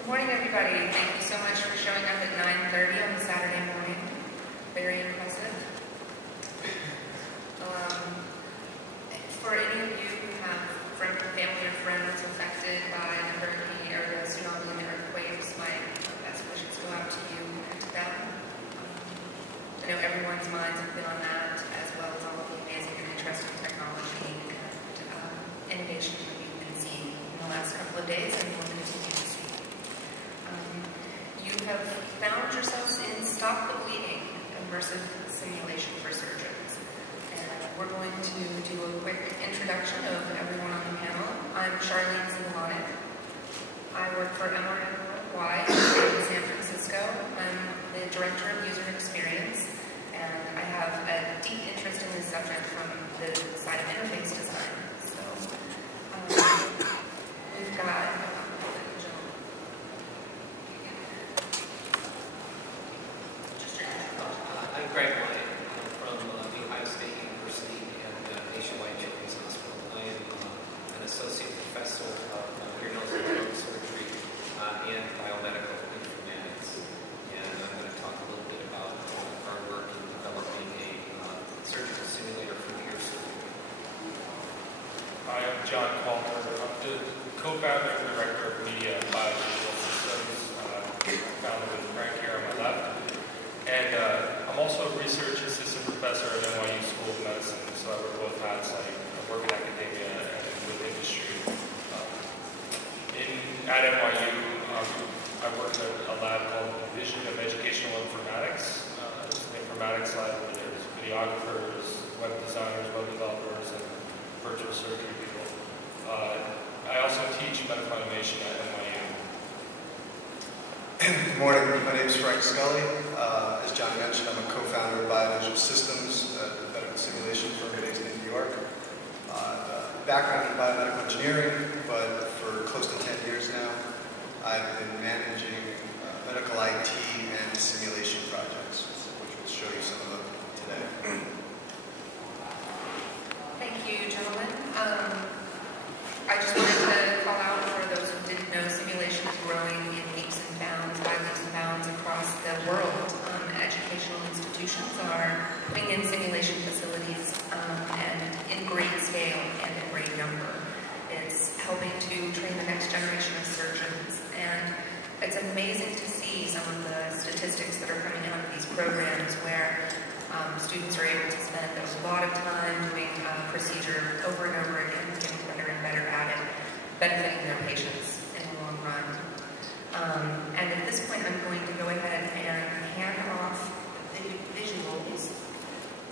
Good morning, everybody. Thank you so much for showing up at 9:30 on a Saturday morning. Very impressive. For any of you who have family or friends affected by the hurricane or the tsunami and earthquakes, my best wishes go out to you and to them. I know everyone's minds have been on that, as well as all of the amazing and interesting technology and innovation that we've been seeing in the last couple of days and will continue to see. You have found yourselves in Stop the Bleeding, Immersive Simulation for Surgeons. And we're going to do a quick introduction of everyone on the panel. I'm Charlene Zilhonic. I work for MRM Worldwide in San Francisco. I'm the Director of User Experience, and I have a deep interest in this subject from the side of interface design. So, we've got I'm Greg White from the Ohio State University and Nationwide Children's Hospital. I am an associate professor of ear, nose, and throat surgery and biomedical informatics. And I'm going to talk a little bit about our work in developing a surgical simulator for ear surgery. Hi, I'm John Calder. I'm the co-founder and director of Media and Biovisual Systems, founder with Frank here on my left. And I'm also a research assistant professor at NYU School of Medicine, so I wear both hats. I work in academia and with industry. At NYU, I work in a lab called Division of Educational Informatics. It's the informatics side where there's videographers, web designers, web developers, and virtual surgery people. morning. My name is Frank Scully. As John mentioned, I'm a co-founder of Biovisual Systems, a medical simulation firm based in New York. Background in biomedical engineering, but for close to 10 years now, I've been managing medical IT and simulation projects, which we'll show you some of them today. Thank you, gentlemen. I just wanted to call out for those who didn't know, simulation is growing in leaps and bounds, by leaps and bounds across the world. Educational institutions are putting in simulation facilities and in great scale and in great number. It's helping to train the next generation of surgeons, and it's amazing to see some of the statistics that are coming out of these programs where students are able to spend a lot of time doing a procedure over and over again, getting better and better at it, benefiting their patients in the long run. And at this point, I'm going to go ahead and hand off the visuals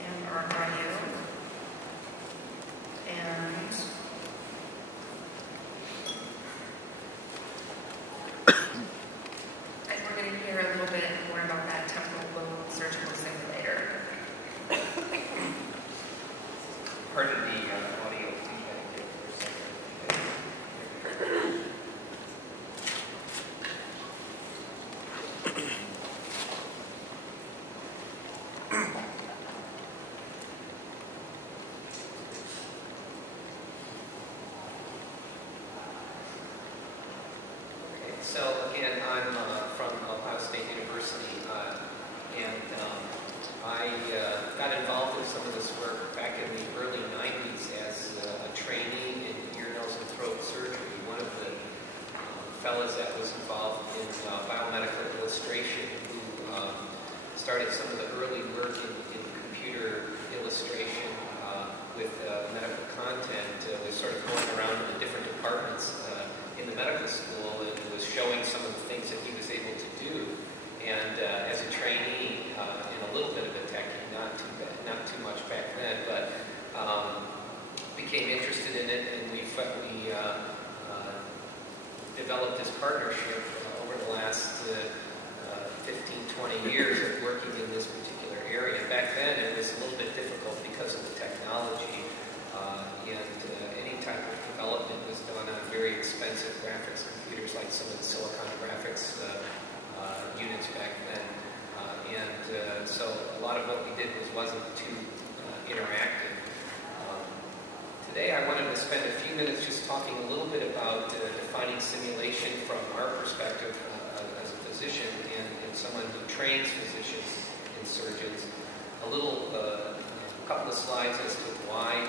and our audio. And we're going to hear a little bit more about that temporal lobe surgical simulator. Pardon the audio feedback here for a second. So again, I'm from Ohio State University, and I got involved in some of this work back in the early 90s as a trainee in ear, nose, and throat surgery. One of the fellows that was involved in biomedical illustration who started some of the early work in computer illustration with medical content was sort of going around in the different departments in the medical school and was showing some of the things that he was able to do. And as a trainee, in a little bit of a techie, not too much back then, but became interested in it, and we developed this partnership over the last 15, 20 years of working in this particular area. Back then, it was a little bit difficult because of the technology, and any type of development was done on very expensive graphics computers, like some of the Silicon graphics units back then. So a lot of what we did wasn't too interactive. Today I wanted to spend a few minutes just talking a little bit about defining simulation from our perspective as a physician and someone who trains physicians and surgeons. A couple of slides as to why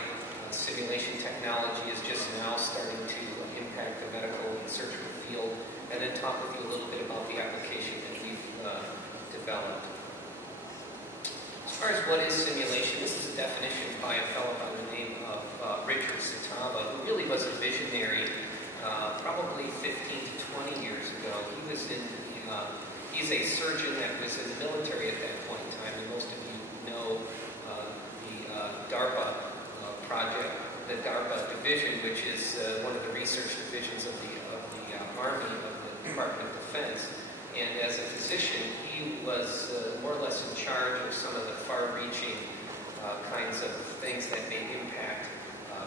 simulation technology is just now starting to impact the medical and surgical field, and then talk with you a little bit about the application that we've developed. As far as what is simulation, this is a definition by a fellow by the name of Richard Satava, who really was a visionary probably 15 to 20 years ago. He's a surgeon that was in the military at that point in time, and most of you know the DARPA project, the DARPA division, which is one of the research divisions of the Army, of the Department of Defense. And as a physician, he was more or less in charge of some of the far-reaching kinds of things that may impact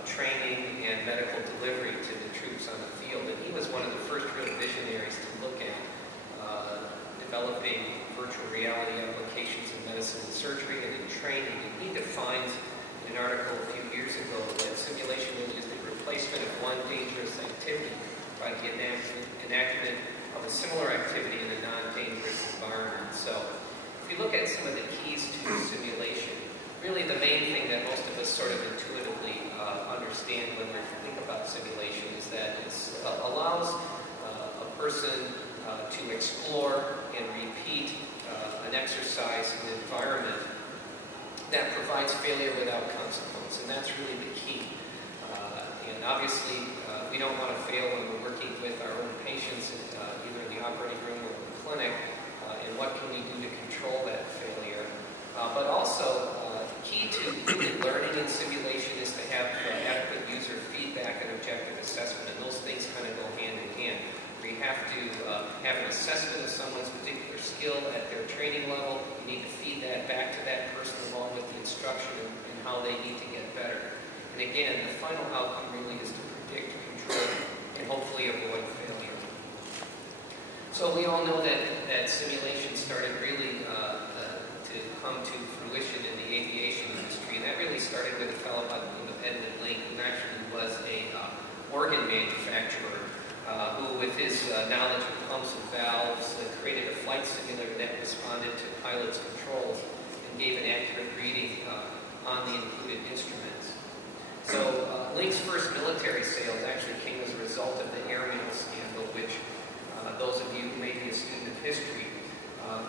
training and medical delivery to the troops on the field. And he was one of the first real visionaries to look at developing virtual reality applications in medicine and surgery and in training. And he defines in an article a few years ago that simulation really is the replacement of one dangerous activity by the enactment of a similar activity in a non-dangerous environment. So if you look at some of the keys to simulation, really the main thing that most of us sort of intuitively understand when we think about simulation is that it allows a person to explore and repeat an exercise in an environment that provides failure without consequence, and that's really the key. And obviously, we don't want to fail when we're working with our own patients, either in the operating room or in the clinic, and what can we do to control that failure. But also, key to really learning in simulation is to have adequate user feedback and objective assessment, and those things kind of go hand in hand. We have to have an assessment of someone's particular skill at their training level. You need to feed that back to that person along with the instruction and how they need to get better. And again, the final outcome really is to predict, control, and hopefully avoid failure. So we all know that simulation started really to come to fruition in the aviation industry, and that really started with a fellow by the name of Edmund Link, who actually was a organ manufacturer, who with his knowledge of pumps and valves created a flight simulator that responded to pilots' controls and gave an accurate reading on the included instruments. So Link's first military sales actually came as a result of the airmail scandal, which those of you who may be a student of history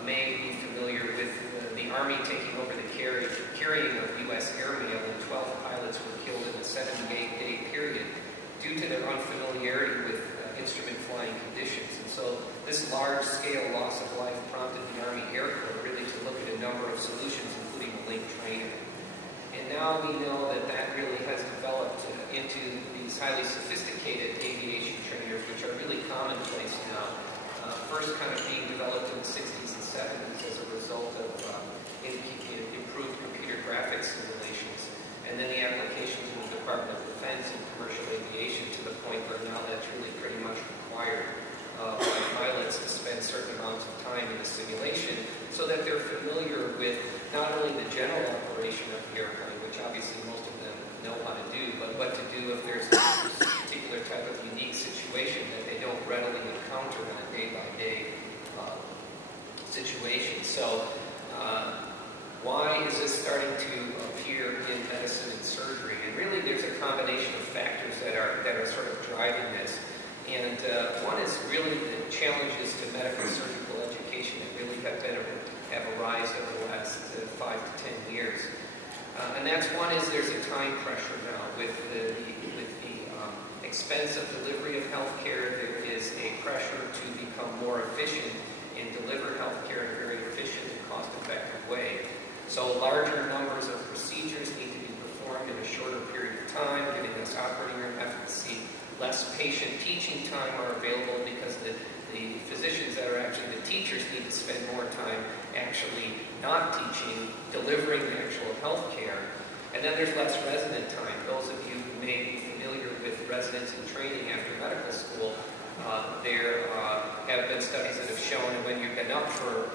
may be familiar with the Army taking over the carrying of U.S. airmail, and 12 pilots were killed in a 78-day period due to their unfamiliarity with instrument flying conditions. And so this large-scale loss of life prompted the Army Air Corps really to look at a number of solutions, including the Link trainer. And now we know that that really has developed into these highly sophisticated aviation trainers, which are really commonplace now. First kind of being developed in the 60s and 70s as a result of improved computer graphics simulations, and then the applications in the Department of Defense and commercial aviation, to the point where now that's really pretty much required by pilots to spend certain amounts of time in the simulation so that they're familiar with not only the general operation of the airplane, which obviously most of them know how to do, but what to do if there's a particular type of unique situation that they don't readily encounter on a day-by-day situation. So why is this starting to appear in medicine and surgery? And really there's a combination of factors that are sort of driving this. And one is really the challenges to medical surgical education that really have arisen over the last 5 to 10 years. And that's one is there's a time pressure now with the expense of delivery of healthcare. There is a pressure to become more efficient and deliver healthcare in a very efficient and cost-effective way. So larger numbers of procedures need to be performed in a shorter period of time, giving us operating room efficacy. Less patient teaching time are available because the physicians that are actually the teachers need to spend more time actually not teaching, delivering the actual health care. And then there's less resident time. Those of you who may be familiar with residents in training after medical school, there have been studies that have shown that when you've been up for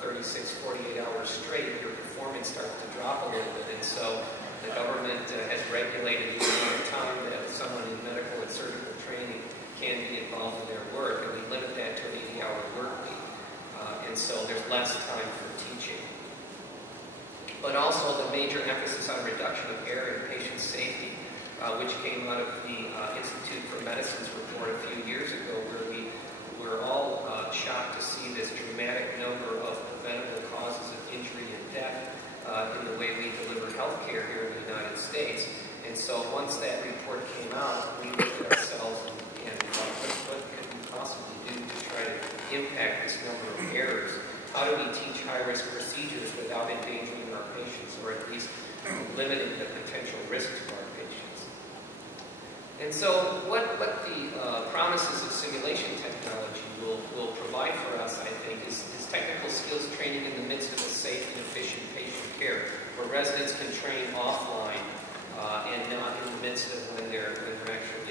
36, 48 hours straight, your performance starts to drop a little bit. And so the government has regulated the amount of time that someone in medical and surgical training can be involved in their work, and we limit that to an 80-hour work week. And so there's less time for teaching. But also the major emphasis on reduction of error and patient safety, which came out of the Institute for Medicine's report a few years ago, where we were all shocked to see this dramatic number of preventable causes of injury and death in the way we deliver health care here in the United States. And so once that report came out, we looked at ourselves and thought, what could we possibly do to try to impact this number of errors? How do we teach high-risk procedures without endangering our patients, or at least limiting the potential risk to our patients? And so what the promises of simulation technology will provide for us, I think, is technical skills training in the midst of a safe and efficient patient care, where residents can train offline and not in the midst of when they're actually